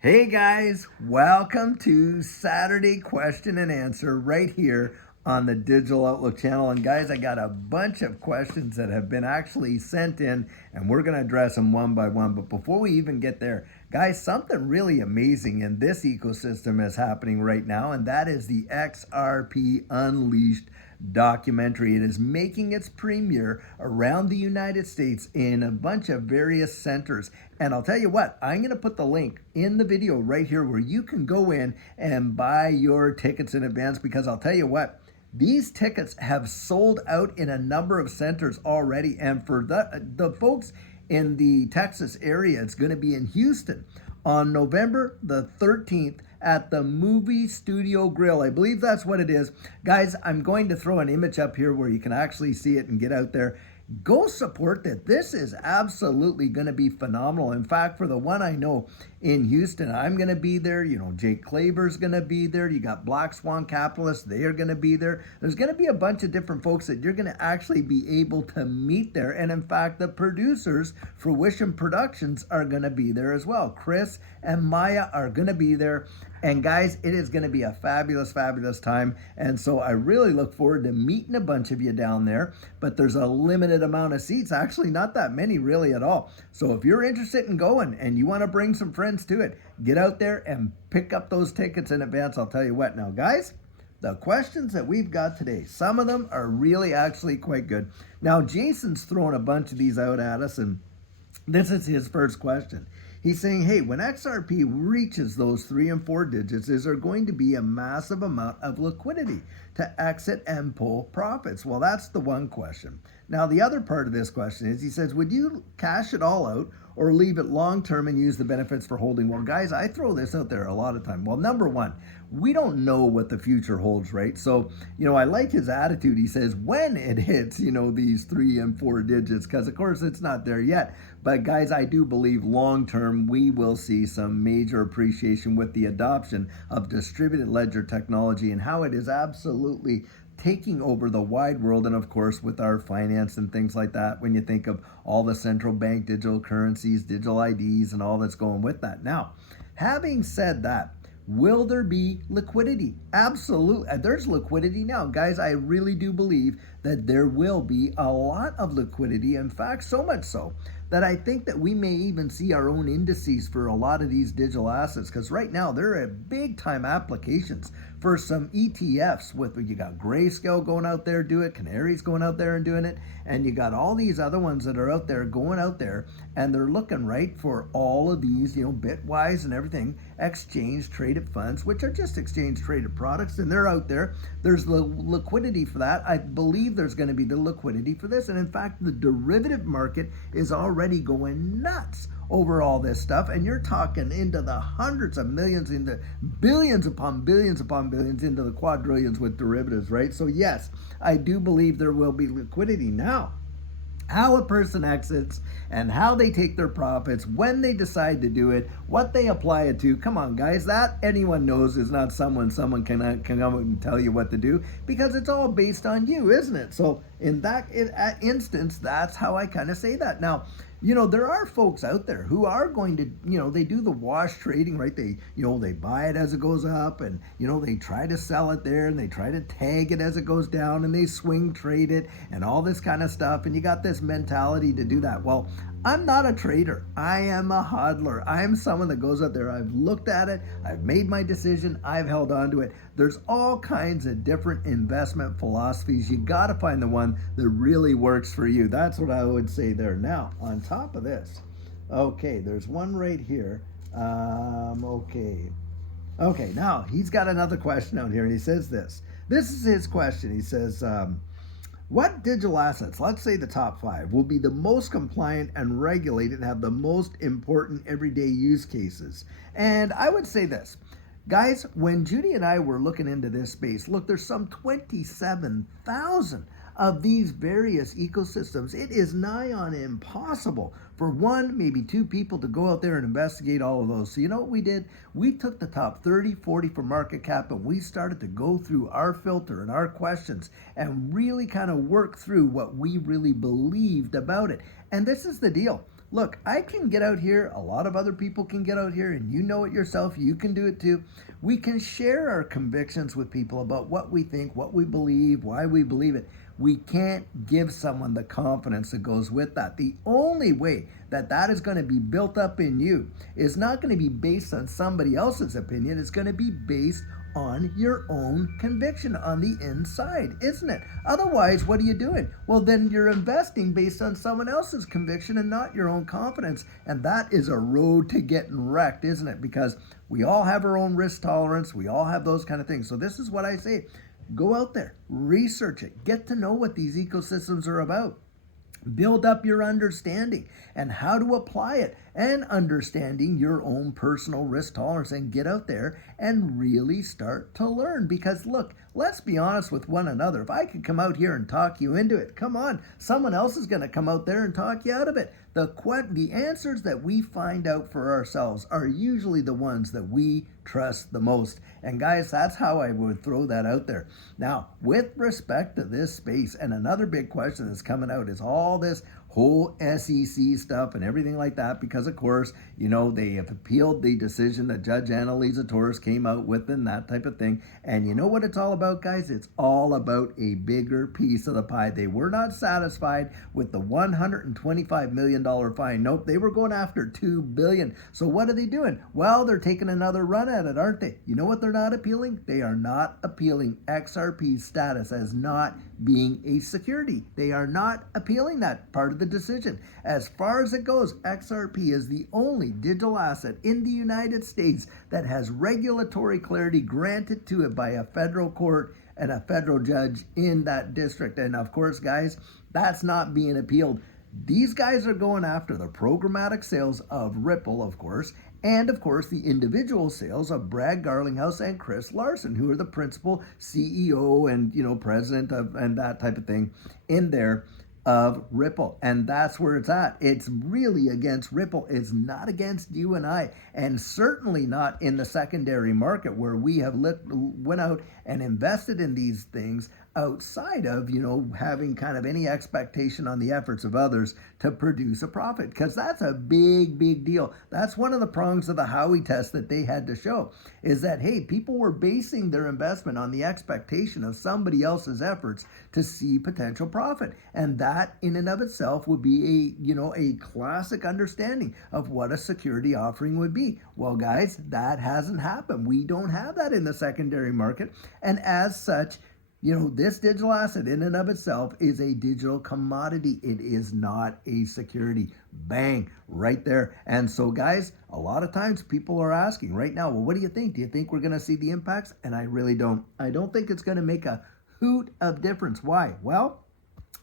Hey guys, welcome to Saturday Question and Answer right here on the Digital Outlook channel. And guys, I got a bunch of questions that have been actually sent in, and we're going to address them one by one. But before we even get there, guys, something really amazing in this ecosystem is happening right now, and that is the XRP Unleashed documentary. It is making its premiere around the United States in a bunch of various centers. And I'll tell you what, I'm going to put the link in the video right here where you can go in and buy your tickets in advance, because I'll tell you what, these tickets have sold out in a number of centers already. And for the folks in the Texas area, it's going to be in Houston on November the 13th at the Movie Studio Grill. I believe that's what it is. Guys, I'm going to throw an image up here where you can actually see it and get out there. Go support that. This is absolutely going to be phenomenal. In fact, for the one I know in Houston, I'm going to be there. You know, Jake Klaver's going to be there. You got Black Swan Capitalists. They are going to be there. There's going to be a bunch of different folks that you're going to actually be able to meet there. And in fact, the producers, Fruition Productions, are going to be there as well. Chris and Maya are going to be there. And guys, it is going to be a fabulous, fabulous time. And so I really look forward to meeting a bunch of you down there. But there's a limited amount of seats, actually not that many really at all. So if you're interested in going and you want to bring some friends to it, get out there and pick up those tickets in advance. I'll tell you what. Now, guys, the questions that we've got today, some of them are really actually quite good. Now, Jason's throwing a bunch of these out at us, and this is his first question. He's saying, hey, when XRP reaches those 3 and 4 digits, is there going to be a massive amount of liquidity to exit and pull profits? Well, that's the one question. Now, the other part of this question is, he says, would you cash it all out or leave it long term and use the benefits for holding? Well, guys, I throw this out there a lot of time. Well, number one, we don't know what the future holds, right? So, I like his attitude. He says when it hits, these 3 and 4 digits, because of course it's not there yet. But guys, I do believe long term we will see some major appreciation with the adoption of distributed ledger technology and how it is absolutely taking over the wide world. And of course, with our finance and things like that, when you think of all the central bank digital currencies, digital IDs, and all that's going with that. Now, having said that, will there be liquidity? Absolutely. There's liquidity now. Guys, I really do believe that there will be a lot of liquidity. In fact, so much so that I think that we may even see our own indices for a lot of these digital assets, because right now there are big time applications for some ETFs. With you got Grayscale going out there doing it, Canary's going out there and doing it, and you got all these other ones that are out there going out there, and they're looking right for all of these, Bitwise and everything, exchange traded funds, which are just exchange traded products, and they're out there. There's the liquidity for that. I believe there's going to be the liquidity for this, and in fact, the derivative market is already going nuts over all this stuff, and you're talking into the hundreds of millions, into billions upon billions upon billions, into the quadrillions with derivatives, right? So yes, I do believe there will be liquidity. Now, how a person exits and how they take their profits, when they decide to do it, what they apply it to. Come on, guys, that anyone knows is not someone can come and tell you what to do, because it's all based on you, isn't it? So in that instance, that's how I kind of say that. Now, there are folks out there who are going to, they do the wash trading, right? They buy it as it goes up, and, they try to sell it there, and they try to tag it as it goes down, and they swing trade it and all this kind of stuff. And you got this mentality to do that. Well, I'm not a trader. I am a hodler. I am someone that goes out there. I've looked at it. I've made my decision. I've held on to it. There's all kinds of different investment philosophies. You got to find the one that really works for you. That's what I would say there. Now, on top of this, okay, there's one right here. Okay, now he's got another question out here, and he says this. This is his question. He says, what digital assets, let's say the top 5, will be the most compliant and regulated and have the most important everyday use cases? And I would say this. Guys, when Judy and I were looking into this space, look, there's some 27,000 of these various ecosystems. It is nigh on impossible for one, maybe 2 people to go out there and investigate all of those. So you know what we did? We took the top 30, 40 for market cap, and we started to go through our filter and our questions and really kind of work through what we really believed about it. And this is the deal. Look, I can get out here, a lot of other people can get out here, and you know it yourself, you can do it too. We can share our convictions with people about what we think, what we believe, why we believe it. We can't give someone the confidence that goes with that. The only way that that is going to be built up in you is not going to be based on somebody else's opinion. It's going to be based on your own conviction on the inside, isn't it? Otherwise, what are you doing? Well, then you're investing based on someone else's conviction and not your own confidence. And that is a road to getting wrecked, isn't it? Because we all have our own risk tolerance. We all have those kind of things. So this is what I say. Go out there, research it, get to know what these ecosystems are about. Build up your understanding and how to apply it, and understanding your own personal risk tolerance, and get out there and really start to learn. Because look, let's be honest with one another. If I could come out here and talk you into it, come on, someone else is going to come out there and talk you out of it. The answers that we find out for ourselves are usually the ones that we trust the most. And guys, that's how I would throw that out there. Now, with respect to this space, and another big question that's coming out is all this whole SEC stuff and everything like that, because of course, you know, they have appealed the decision that Judge Annalisa Torres came out with and that type of thing. And you know what it's all about, guys? It's all about a bigger piece of the pie. They were not satisfied with the $125 million fine. Nope, they were going after $2 billion. So what are they doing? Well, they're taking another run at it, aren't they? You know what they're not appealing? They are not appealing XRP's status as not being a security. They are not appealing that part of the decision. As far as it goes, XRP is the only digital asset in the United States that has regulatory clarity granted to it by a federal court and a federal judge in that district. And of course, guys, that's not being appealed. These guys are going after the programmatic sales of Ripple, of course, and of course the individual sales of Brad Garlinghouse and Chris Larson, who are the principal CEO and, you know, president of, and that type of thing in there, of Ripple. And that's where it's at. It's really against Ripple. It's not against you and I, and certainly not in the secondary market where we have went out and invested in these things outside of, you know, having kind of any expectation on the efforts of others to produce a profit, because that's a big deal. That's one of the prongs of the Howey test that they had to show, is that, hey, people were basing their investment on the expectation of somebody else's efforts to see potential profit. And that in and of itself would be a, you know, a classic understanding of what a security offering would be. Well, guys, that hasn't happened. We don't have that in the secondary market. And as such, you know, this digital asset in and of itself is a digital commodity. It is not a security. Bang, right there. And so, guys, a lot of times people are asking right now, well, what do you think? Do you think we're going to see the impacts? And I really don't. I don't think it's going to make a hoot of difference. Why? Well,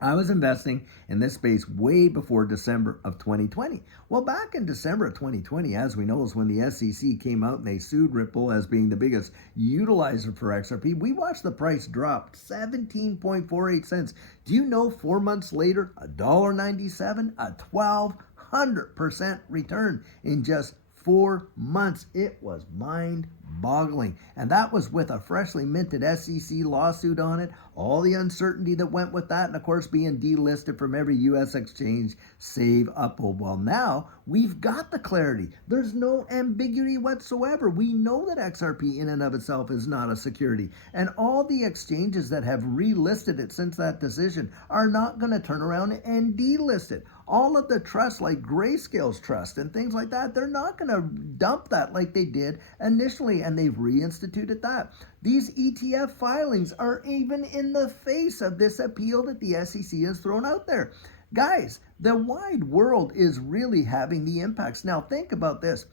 I was investing in this space way before December of 2020. Well, back in December of 2020, as we know, is when the SEC came out and they sued Ripple as being the biggest utilizer for XRP. We watched the price drop 17.48 cents. Do you know 4 months later, $1.97, a 1,200% return in just 4 months? It was mind-boggling. And that was with a freshly minted SEC lawsuit on it, all the uncertainty that went with that, and of course being delisted from every U.S. exchange save Uphold. Well, now we've got the clarity. There's no ambiguity whatsoever. We know that XRP in and of itself is not a security. And all the exchanges that have relisted it since that decision are not going to turn around and delist it. All of the trusts like Grayscale's trust and things like that, they're not going to dump that like they did initially, and they've reinstituted that. These ETF filings are even in the face of this appeal that the SEC has thrown out there. Guys, the wide world is really having the impacts. Now think about this.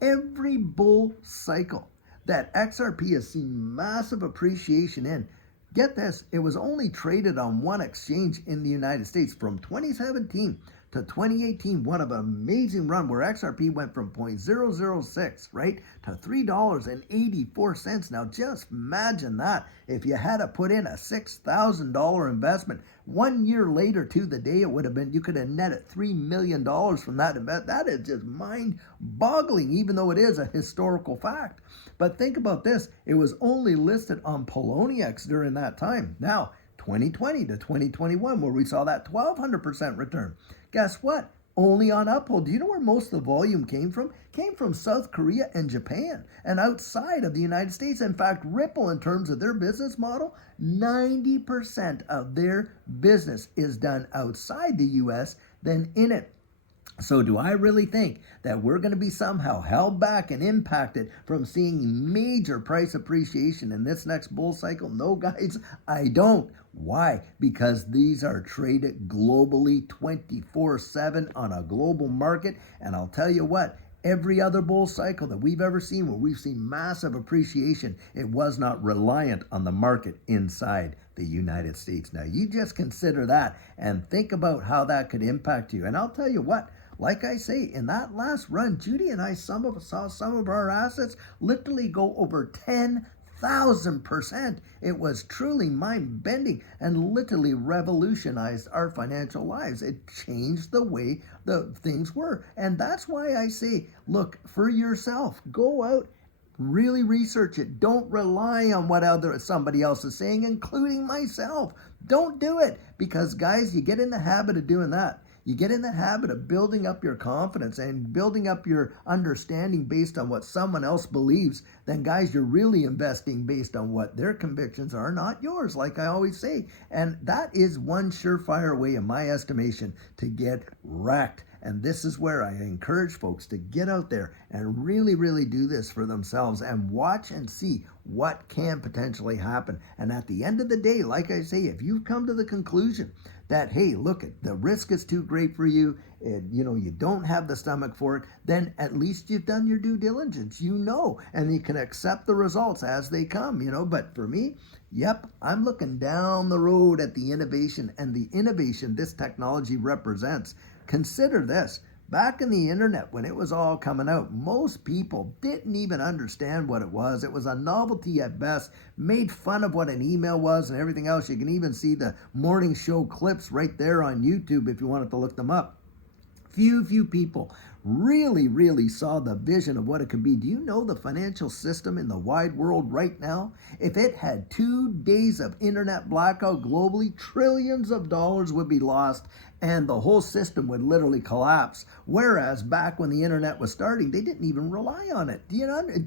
Every bull cycle that XRP has seen massive appreciation in, get this, it was only traded on one exchange in the United States from 2017 to 2018, one of an amazing run where XRP went from 0.006, right, to $3.84. Now just imagine that. If you had to put in a $6,000 investment, 1 year later to the day, it would have been, you could have netted $3 million from that investment. That is just mind-boggling, even though it is a historical fact. But think about this. It was only listed on Poloniex during that time. Now, 2020 to 2021, where we saw that 1,200% return. Guess what? only on uphold. Do you know where most of the volume came from? Came from South Korea and Japan and outside of the United States. In fact, Ripple, in terms of their business model, 90% of their business is done outside the US than in it. So do I really think that we're going to be somehow held back and impacted from seeing major price appreciation in this next bull cycle? No, guys, I don't. Why? Because these are traded globally 24/7 on a global market. And I'll tell you what, every other bull cycle that we've ever seen where we've seen massive appreciation, it was not reliant on the market inside the United States. Now, you just consider that and think about how that could impact you. And I'll tell you what, like I say, in that last run, Judy and I saw some of our assets literally go over 10,000%. It was truly mind-bending and literally revolutionized our financial lives. It changed the way the things were. And that's why I say, look, for yourself, go out, really research it. Don't rely on what somebody else is saying, including myself. Don't do it, because guys, you get in the habit of doing that. You get in the habit of building up your confidence and building up your understanding based on what someone else believes. Then, guys, you're really investing based on what their convictions are, not yours, like I always say. And that is one surefire way, in my estimation, to get wrecked. And this is where I encourage folks to get out there and really, really do this for themselves and watch and see what can potentially happen. And at the end of the day, like I say, if you've come to the conclusion that, hey, look, the risk is too great for you, you don't have the stomach for it, then at least you've done your due diligence, and you can accept the results as they come, But for me, yep, I'm looking down the road at the innovation and the innovation this technology represents. Consider this. Back in the internet, when it was all coming out, most people didn't even understand what it was. It was a novelty at best, made fun of what an email was and everything else. You can even see the morning show clips right there on YouTube if you wanted to look them up. Few people really saw the vision of what it could be. Do you know the financial system in the wide world right now? If it had 2 days of internet blackout globally, trillions of dollars would be lost and the whole system would literally collapse. Whereas back when the internet was starting, they didn't even rely on it. Do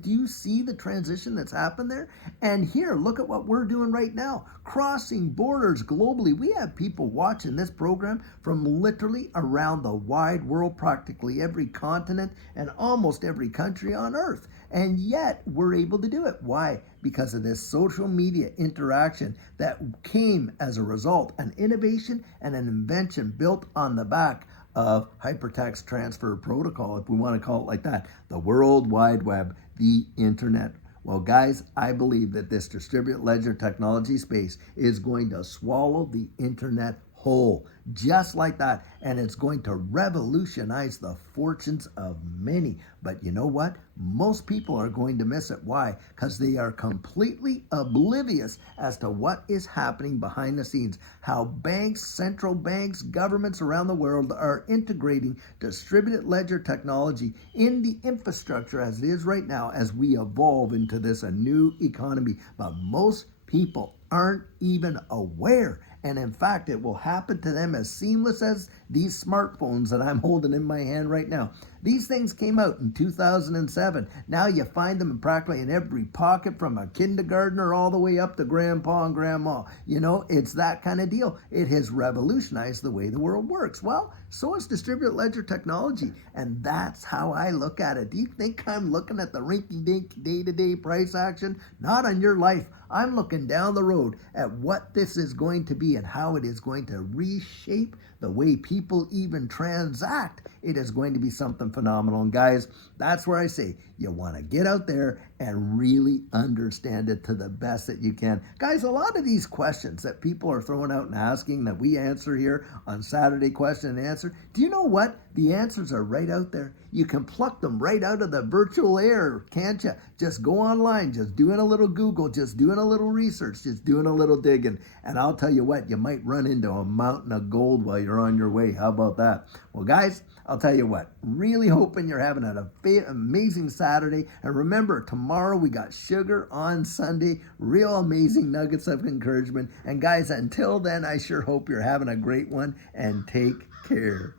you see the transition that's happened there? And here, look at what we're doing right now. Crossing borders globally. We have people watching this program from literally around the wide world, practically every continent and almost every country on earth. And yet we're able to do it. Why? Because of this social media interaction that came as a result, an innovation and an invention built on the back of hypertext transfer protocol, if we want to call it like that, the World Wide Web, the internet. Well, guys, I believe that this distributed ledger technology space is going to swallow the internet whole, just like that, and it's going to revolutionize the fortunes of many. But you know what? Most people are going to miss it. Why? Because they are completely oblivious as to what is happening behind the scenes, how banks, central banks, governments around the world are integrating distributed ledger technology in the infrastructure as it is right now as we evolve into this a new economy. But most people aren't even aware. And in fact, it will happen to them as seamless as these smartphones that I'm holding in my hand right now. These things came out in 2007. Now you find them practically in every pocket, from a kindergartner all the way up to grandpa and grandma. It's that kind of deal. It has revolutionized the way the world works. Well, so is distributed ledger technology. And that's how I look at it. Do you think I'm looking at the rinky-dink day-to-day price action? Not on your life. I'm looking down the road at what this is going to be and how it is going to reshape the way people even transact. It is going to be something phenomenal. And guys, that's where I say you want to get out there and really understand it to the best that you can. Guys, a lot of these questions that people are throwing out and asking that we answer here on Saturday Question and Answer, do you know what? The answers are right out there. You can pluck them right out of the virtual air, can't you? Just go online, just doing a little Google, just doing a little research, just doing a little digging. And I'll tell you what, you might run into a mountain of gold while you're on your way. How about that? Well, guys, I'll tell you what, really hoping you're having an amazing Saturday. And remember, tomorrow we got sugar, on Sunday, real amazing nuggets of encouragement. And guys, until then, I sure hope you're having a great one, and take care.